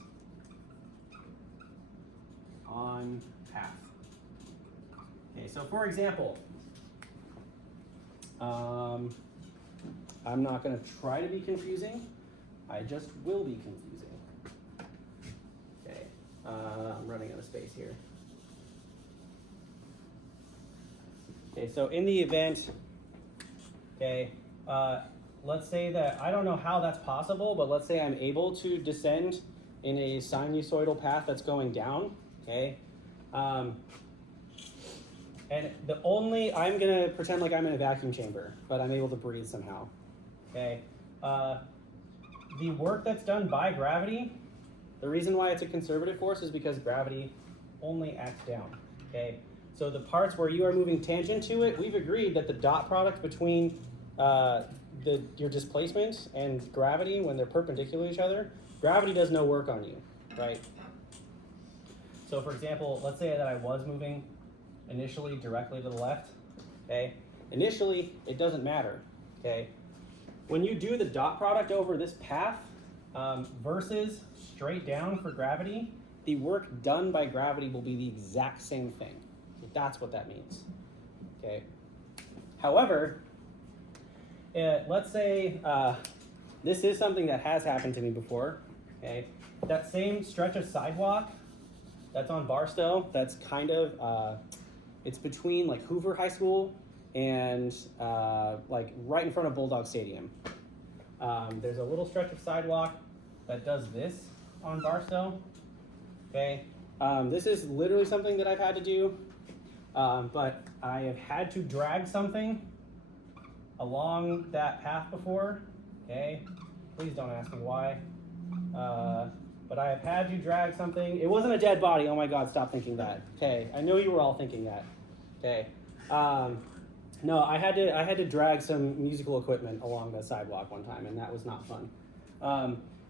on path. Okay, so for example, I'm not going to try to be confusing. I just will be confusing. Okay, I'm running out of space here. Okay, so in the event, okay, let's say that, I don't know how that's possible, but let's say I'm able to descend in a sinusoidal path that's going down, okay? And I'm gonna pretend like I'm in a vacuum chamber, but I'm able to breathe somehow, okay? The work that's done by gravity, the reason why it's a conservative force is because gravity only acts down, okay? So the parts where you are moving tangent to it, we've agreed that the dot product between your displacement and gravity, when they're perpendicular to each other, gravity does no work on you, right? So for example, let's say that I was moving initially directly to the left, okay? Initially, it doesn't matter, okay? When you do the dot product over this path versus straight down for gravity, the work done by gravity will be the exact same thing. That's what that means, okay? However, let's say this is something that has happened to me before, okay? That same stretch of sidewalk that's on Barstow, that's kind of, it's between like Hoover High School and like right in front of Bulldog Stadium. There's a little stretch of sidewalk that does this on Barstow, okay? This is literally something that I've had to do. But I have had to drag something along that path before, okay? Please don't ask me why. But I have had to drag something. It wasn't a dead body. Oh my God, stop thinking that. Okay, I know you were all thinking that. Okay. No, I had to drag some musical equipment along the sidewalk one time, and that was not fun.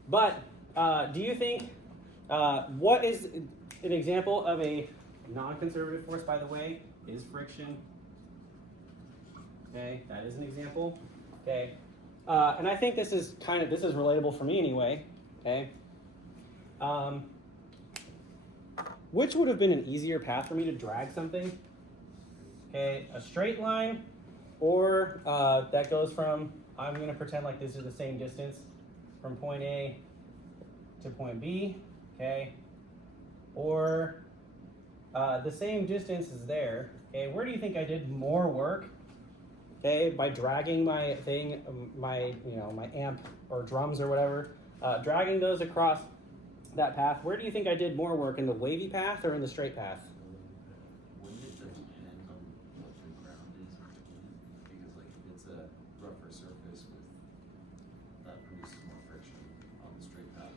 But do you think, what is an example of a non-conservative force, by the way, is friction. Okay, that is an example. Okay, and I think this is relatable for me anyway. Okay, which would have been an easier path for me to drag something? Okay, a straight line, or that goes from, I'm going to pretend like this is the same distance from point A to point B. Okay, or the same distance is there. Okay, where do you think I did more work? Okay, by dragging my thing, my amp or drums or whatever, dragging those across that path. Where do you think I did more work, in the wavy path or in the straight path? Wouldn't it depend on what the ground is? Because like if it's a rougher surface that produces more friction on the straight path.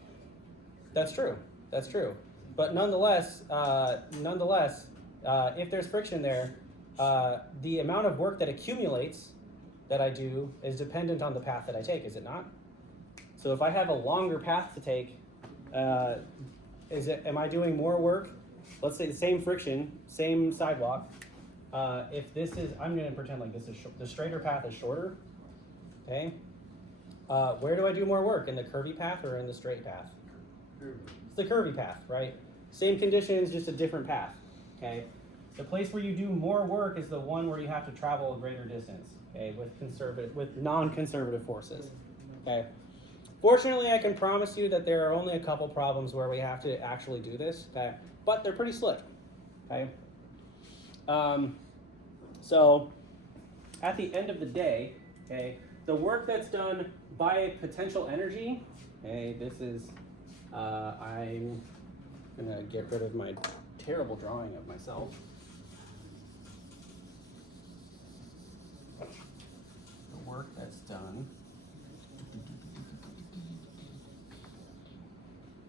That's true. That's true. But nonetheless, if there's friction there, the amount of work that accumulates that I do is dependent on the path that I take, is it not? So if I have a longer path to take, am I doing more work? Let's say the same friction, same sidewalk. If this is, I'm going to pretend like this is the straighter path is shorter. Okay. Where do I do more work, in the curvy path or in the straight path? It's the curvy path, right? Same conditions, just a different path. Okay. The place where you do more work is the one where you have to travel a greater distance. Okay, with non-conservative forces. Okay. Fortunately, I can promise you that there are only a couple problems where we have to actually do this, okay? But they're pretty slick, okay? So at the end of the day, okay, the work that's done by potential energy, okay, this is, I'm gonna get rid of my terrible drawing of myself. The work that's done.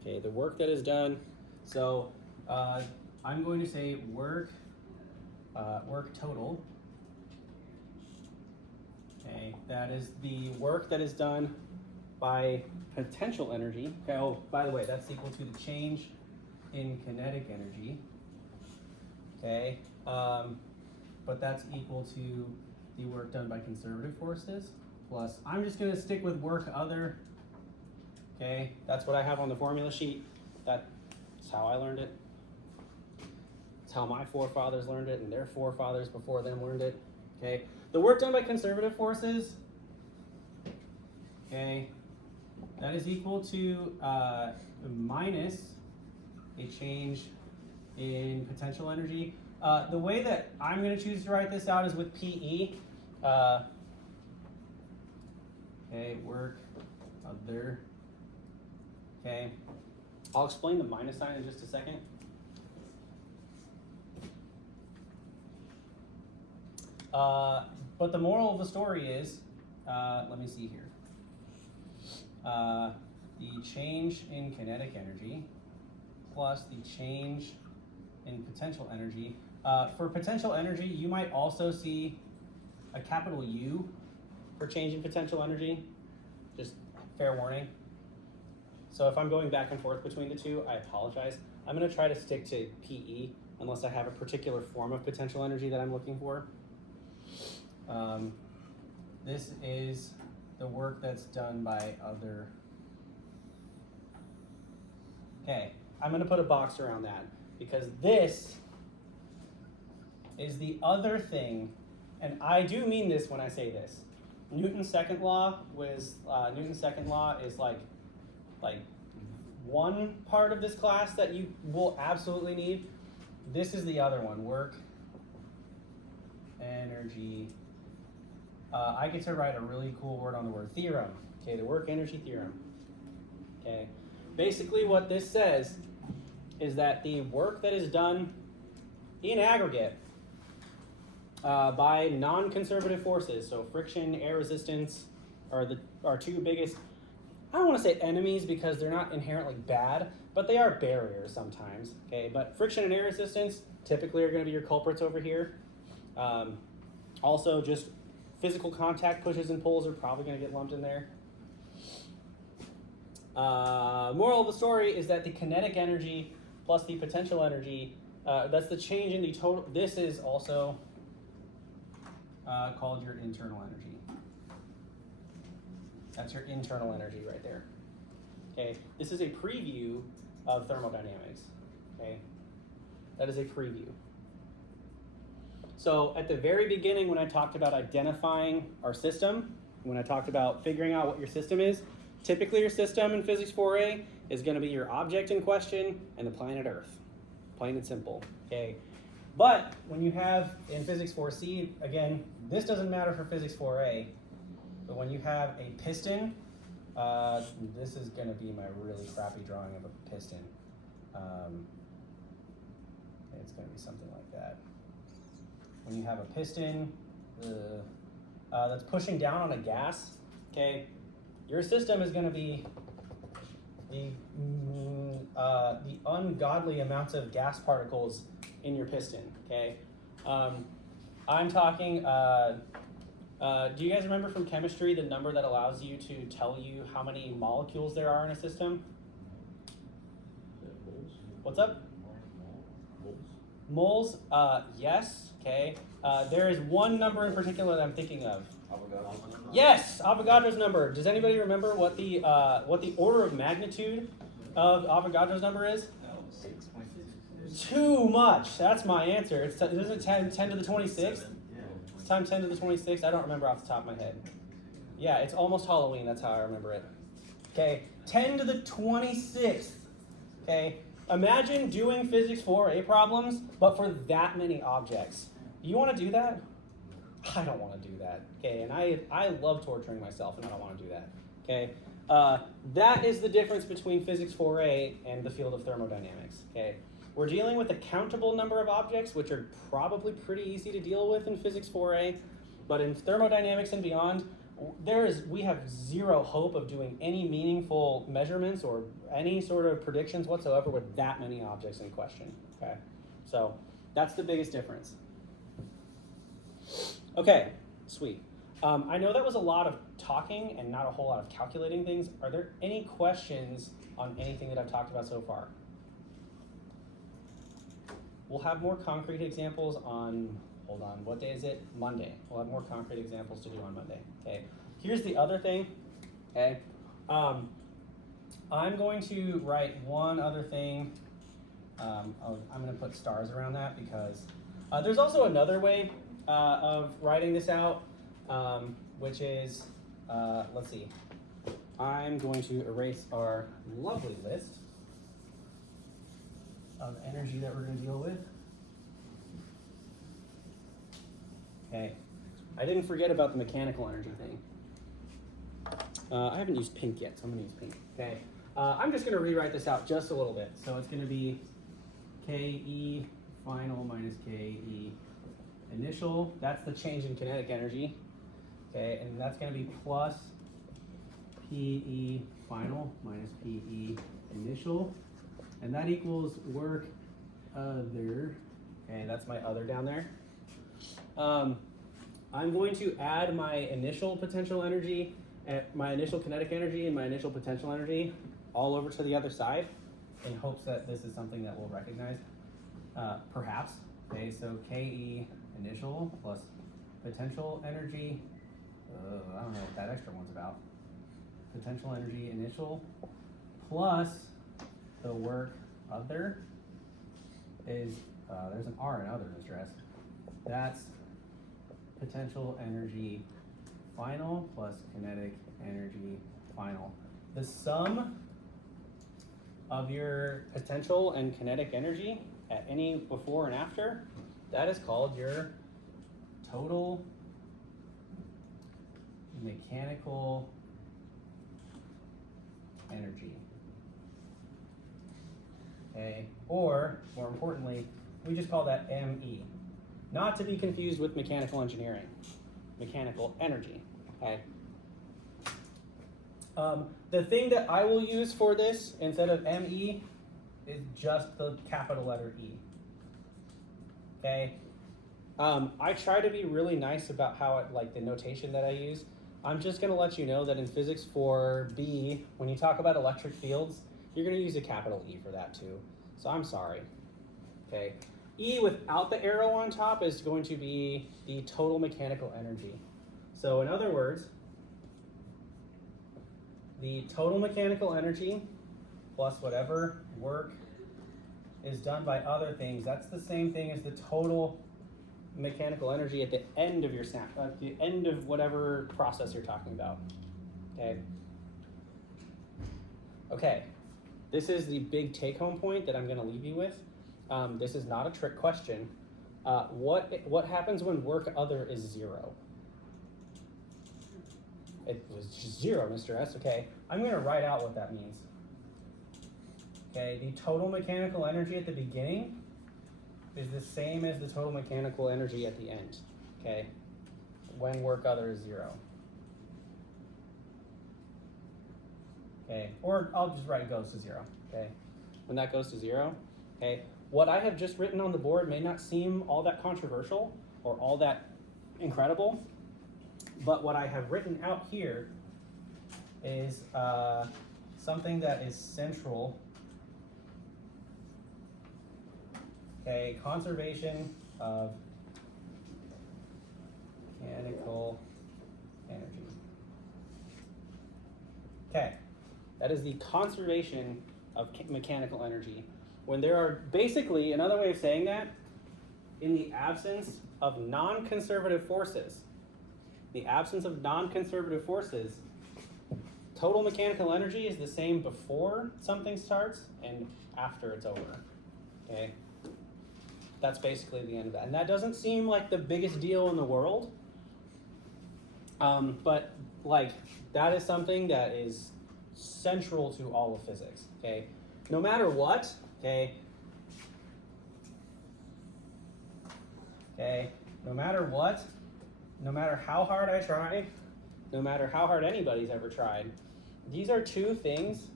Okay, the work that is done. So I'm going to say work total. Okay, that is the work that is done by potential energy. Okay, oh, by the way, that's equal to the change in kinetic energy. Okay, but that's equal to the work done by conservative forces plus, I'm just going to stick with work other. Okay, that's what I have on the formula sheet. That's how I learned it. It's how my forefathers learned it, and their forefathers before them learned it. Okay, the work done by conservative forces, okay, that is equal to minus a change in potential energy. The way that I'm going to choose to write this out is with PE. Okay, work other. Okay, I'll explain the minus sign in just a second. But the moral of the story is, let me see here. The change in kinetic energy plus the change in potential energy. For potential energy, you might also see a capital U for change in potential energy. Just fair warning. So if I'm going back and forth between the two, I apologize. I'm going to try to stick to PE unless I have a particular form of potential energy that I'm looking for. This is the work that's done by other. Okay, I'm going to put a box around that because this is the other thing, and I do mean this when I say this. Newton's second law is like one part of this class that you will absolutely need. This is the other one, work, energy. I get to write a really cool word on the word theorem. Okay, the work energy theorem. Okay, basically what this says is that the work that is done in aggregate by non-conservative forces, so friction, air resistance, are our two biggest, I don't want to say enemies because they're not inherently bad, but they are barriers sometimes. Okay, but friction and air resistance typically are going to be your culprits over here. Also, just physical contact pushes and pulls are probably going to get lumped in there. Moral of the story is that the kinetic energy plus the potential energy, that's the change in the total. This is also called your internal energy. That's your internal energy right there. Okay, this is a preview of thermodynamics. Okay, that is a preview. So at the very beginning, when I talked about identifying our system, when I talked about figuring out what your system is, typically your system in Physics 4A is going to be your object in question and the planet Earth. Plain and simple. Okay, but when you have in Physics 4C, again, this doesn't matter for Physics 4A, but when you have a piston, this is going to be my really crappy drawing of a piston. It's going to be something like that. When you have a piston that's pushing down on a gas, okay, your system is going to be the ungodly amounts of gas particles in your piston, okay? I'm talking, do you guys remember from chemistry the number that allows you to tell you how many molecules there are in a system? What's up? Moles? Yes, okay. There is one number in particular that I'm thinking of. Yes, Avogadro's number. Does anybody remember what the order of magnitude of Avogadro's number is? Too much. That's my answer. Isn't it 10 to the 26th? It's times 10 to the 26th. I don't remember off the top of my head. Yeah, it's almost Halloween. That's how I remember it. Okay, 10 to the 26th. Okay, imagine doing physics 4A problems, but for that many objects. You want to do that? I don't want to do that. Okay, and I love torturing myself, and I don't want to do that. Okay, that is the difference between physics 4A and the field of thermodynamics. Okay, we're dealing with a countable number of objects, which are probably pretty easy to deal with in physics 4A, but in thermodynamics and beyond, we have zero hope of doing any meaningful measurements or any sort of predictions whatsoever with that many objects in question. Okay, so that's the biggest difference. Okay, sweet. I know that was a lot of talking and not a whole lot of calculating things. Are there any questions on anything that I've talked about so far? We'll have more concrete examples on, hold on, what day is it? Monday. We'll have more concrete examples to do on Monday. Okay. Here's the other thing. Okay. I'm going to write one other thing. I'm going to put stars around that because there's also another way of writing this out, which is, let's see. I'm going to erase our lovely list of energy that we're going to deal with. Okay, I didn't forget about the mechanical energy thing. I haven't used pink yet, so I'm going to use pink. Okay, I'm just going to rewrite this out just a little bit. So it's going to be KE final minus KE initial. That's the change in kinetic energy. Okay, and that's going to be plus PE final minus PE initial. And that equals work other. Okay, that's my other down there. I'm going to add my initial potential energy, my initial kinetic energy, and my initial potential energy all over to the other side in hopes that this is something that we'll recognize, perhaps. Okay, so KE initial plus potential energy. I don't know what that extra one's about. Potential energy initial plus the work other is, there's an R in other, Mr. S. That's potential energy final plus kinetic energy final. The sum of your potential and kinetic energy at any before and after, that is called your total mechanical energy. Okay, or more importantly, we just call that ME. Not to be confused with mechanical engineering, mechanical energy. Okay. The thing that I will use for this instead of ME is just the capital letter E. Okay. I try to be really nice about how like the notation that I use. I'm just going to let you know that in physics 4B, when you talk about electric fields, you're going to use a capital E for that too. So I'm sorry. Okay. E without the arrow on top is going to be the total mechanical energy. So in other words, the total mechanical energy plus whatever work is done by other things, that's the same thing as the total mechanical energy at the end of your snap, at the end of whatever process you're talking about. Okay. Okay. This is the big take-home point that I'm going to leave you with. This is not a trick question. What happens when work other is 0? It was just 0, Mr. S. Okay, I'm going to write out what that means. Okay, the total mechanical energy at the beginning is the same as the total mechanical energy at the end. Okay, when work other is 0. Okay, or I'll just write goes to 0. Okay, when that goes to 0. Okay, what I have just written on the board may not seem all that controversial or all that incredible, but what I have written out here is something that is central. Okay, conservation of mechanical energy. Okay, that is the conservation of mechanical energy. When there are basically, another way of saying that, in the absence of non-conservative forces, total mechanical energy is the same before something starts and after it's over. Okay? That's basically the end of that. And that doesn't seem like the biggest deal in the world. But like that is something that is central to all of physics. Okay? No matter what, okay, no matter what, no matter how hard I try, no matter how hard anybody's ever tried, these are two things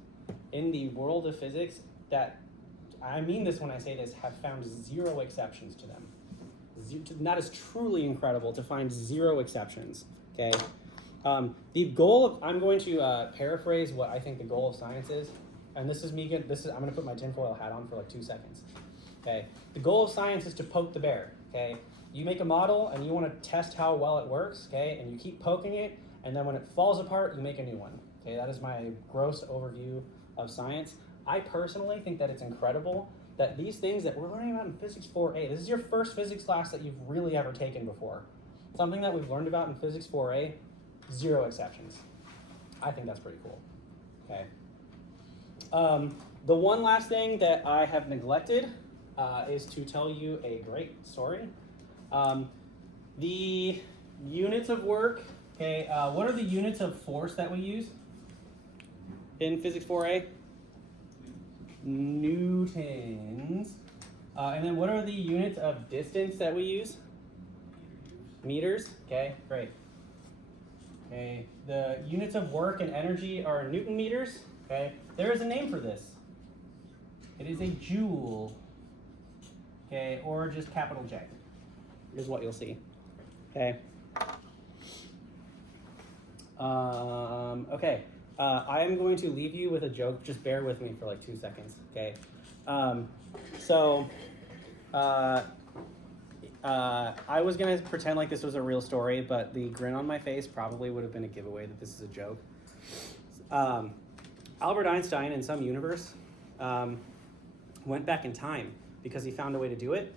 in the world of physics that, I mean this when I say this, have found zero exceptions to them. And that is truly incredible to find zero exceptions, okay? The goal of, I'm going to paraphrase what I think the goal of science is, and this is me, I'm gonna put my tinfoil hat on for like 2 seconds, okay? The goal of science is to poke the bear, okay? You make a model and you want to test how well it works, okay? And you keep poking it, and then when it falls apart, you make a new one, okay? That is my gross overview of science. I personally think that it's incredible that these things that we're learning about in Physics 4A, this is your first physics class that you've really ever taken before. Something that we've learned about in Physics 4A, zero exceptions. I think that's pretty cool, okay? The one last thing that I have neglected is to tell you a great story. The units of work, okay, what are the units of force that we use in Physics 4A? Newtons. And then what are the units of distance that we use? Meters, okay, great. Okay, the units of work and energy are Newton meters, okay? There is a name for this. It is a joule, okay, or just capital J. Is what you'll see, okay? Okay, I am going to leave you with a joke. Just bear with me for like 2 seconds, okay? I was gonna pretend like this was a real story, but the grin on my face probably would have been a giveaway that this is a joke. Albert Einstein, in some universe, went back in time because he found a way to do it.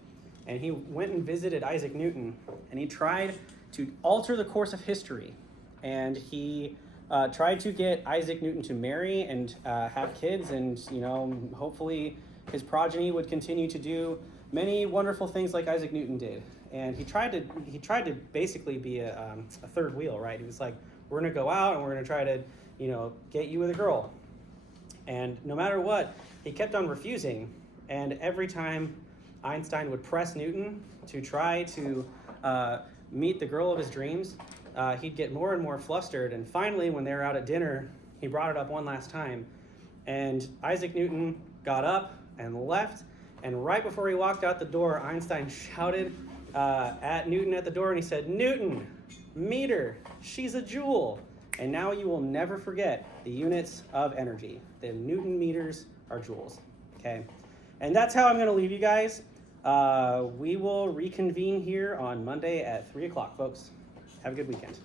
And he went and visited Isaac Newton, and he tried to alter the course of history. And he tried to get Isaac Newton to marry and have kids, and hopefully his progeny would continue to do many wonderful things like Isaac Newton did. And he tried to basically be a third wheel, right? He was like, we're gonna go out and we're gonna try to get you with a girl. And no matter what, he kept on refusing. And every time Einstein would press Newton to try to meet the girl of his dreams, he'd get more and more flustered. And finally, when they were out at dinner, he brought it up one last time. And Isaac Newton got up and left. And right before he walked out the door, Einstein shouted at Newton at the door, and he said, "Newton, meet her. She's a joule." And now you will never forget the units of energy. The Newton meters are joules, okay? And that's how I'm going to leave you guys. We will reconvene here on Monday at 3 o'clock, folks. Have a good weekend.